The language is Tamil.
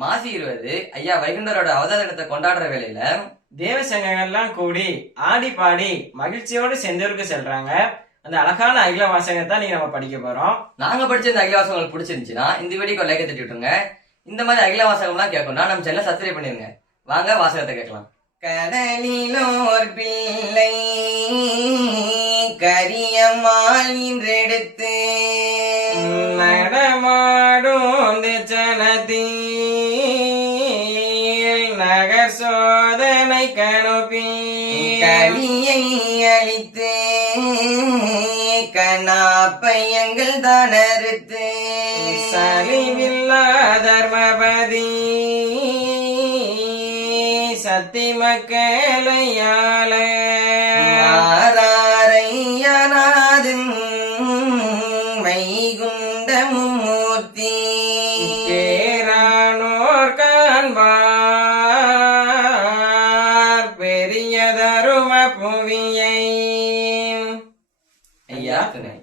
மாசி 20 ஐயா வைகுண்டரோட அவதார தினத்தை கொண்டாடுற வேளையில தேவ சங்கங்கள்லாம் கூடி ஆடி பாடி மகிழ்ச்சியோடு செந்தூருக்கு செல்றாங்க. அந்த அழகான அகில வாசகத்தை நீங்க நம்ம படிக்க போறோம். நாங்க படிச்ச இந்த அகில வாசகம் உங்களுக்கு பிடிச்சிருந்துச்சுன்னா இந்த வீடியோக்கு ஒரு லைக் தட்டி விட்டுருங்க. இந்த மாதிரி அகில வாசகம்லாம் கேட்கணும்னா நம்ம சேனலை சப்ஸ்கிரைப் பண்ணிருங்க. வாங்க வாசகத்தை கேட்கலாம். கடலிலோர் பிள்ளை கரியம்மாள் இன்றெடுத்து நடமாடும் திச்சனத்தில் நகர் சோதனை கணுப்பி கலியை அளித்து கண்ணாப்பையங்கள் தானறுத்து சலிவில்லா தர்மபதி சத்தி மக்களையாள ஆராரையனாதன் வைகுண்டமுமூர்த்தி பேரானோர் காண்பார் பெரிய தரும புவியை. ஐயா துணை.